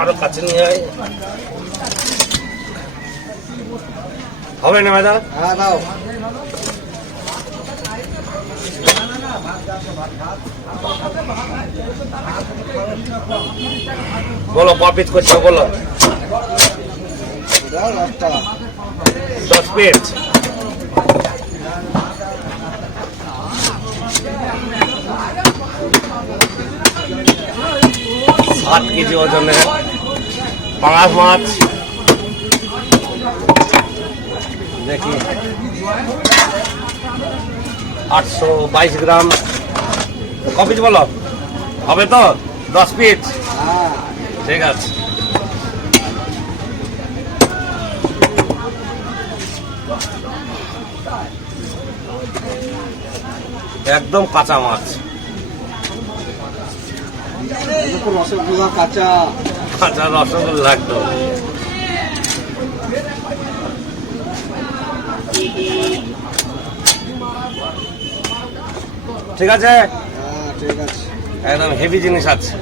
আরো কাছে নিয়ে আয়। হবে না দাদা? হ্যাঁ দাও। বলো ক পিস করছো বলো। 10 পিস। 7 কেজি ওজনের পাঙাশ মাছ দেখি 822 গ্রাম। ক পিস বলো হবে তো? 10 পিস। ঠিক আছে। একদম কাঁচা মাছ, রসগোল্লা কাঁচা কাঁচা রসগোল্লা একদম। ঠিক আছে, ঠিক আছে, একদম হেভি জিনিস আছে।